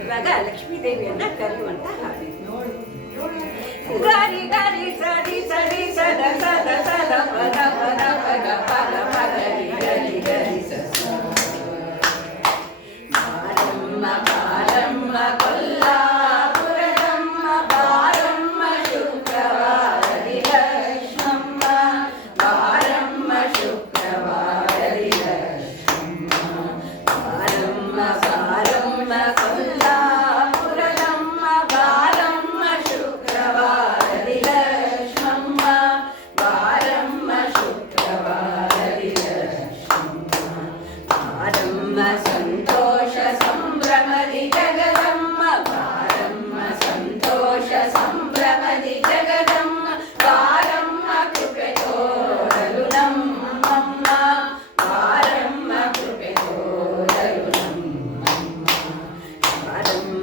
ಇವಾಗ ಲಕ್ಷ್ಮೀ ದೇವಿಯನ್ನ ಕರೆಯುವಂತ ಹಾಡು. ಗಾರಿ ಗರಿ ಸರಿ ಸರಿ ಸದ. la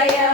ಹೃದಯ